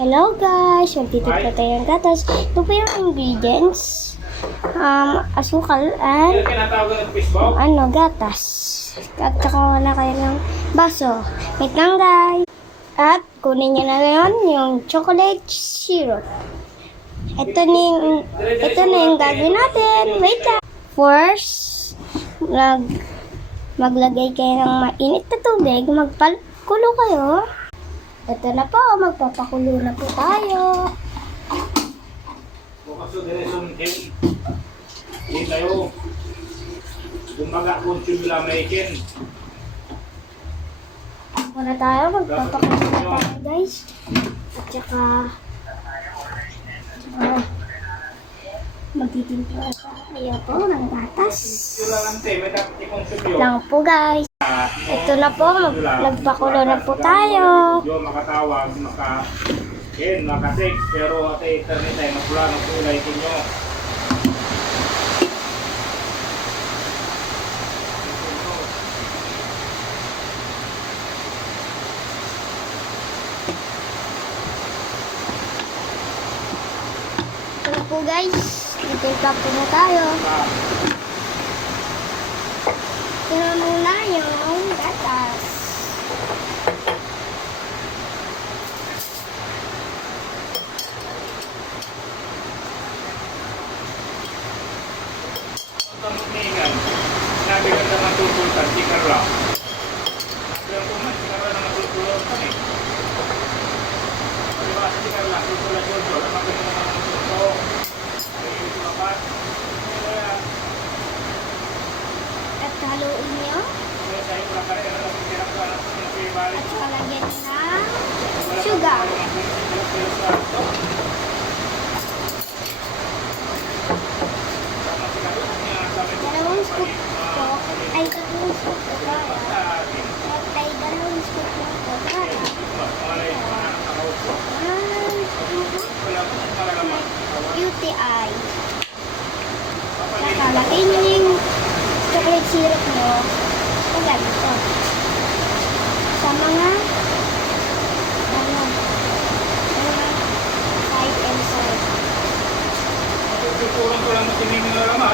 Hello guys! Magtitipla tayo ng gatas. Ito po yung ingredients. Asukal and gatas. At saka wala kayo ng baso. Wait lang guys. At kunin nyo na ngayon yung chocolate syrup. Ito na yung gagawin natin. Wait lang. First, maglagay kayo ng mainit na tubig. Magpakulo kayo. Ito na po, magpapakulo na po tayo. Bukas yung diresyon, hindi tayo bumaga kung sumila maikin. Muna tayo, magpapakulo na tayo guys. At saka magtitimpla tayo po ng gatas. Lang po guys. Ito na po, nagpakulo na po tayo. Medyo makatawag, makasik, pero at internet ay mapula ng kulay ninyo. Ito na po guys, nagtimpla po na tayo. Ito muna yung gatas. Ang magningan, sinabi ka na matutultan, sikar lang. Sabi ang tuman, sikar lang na matutultan eh. Diba, sikar lang, tutulad-tulad, ang magaling naman ang tutulong. Ay, ito naman. At haluin nyo. At saka lagyan ng sugar. Dalawang scoop po. Ay, tatlong scoop po para. Ay, dalawang scoop po para. UTI. Saka lagyan nyo yung chocolate syrup nyo. O ganito. Sa mga side and side. Kulang ko lang matinigin na naman.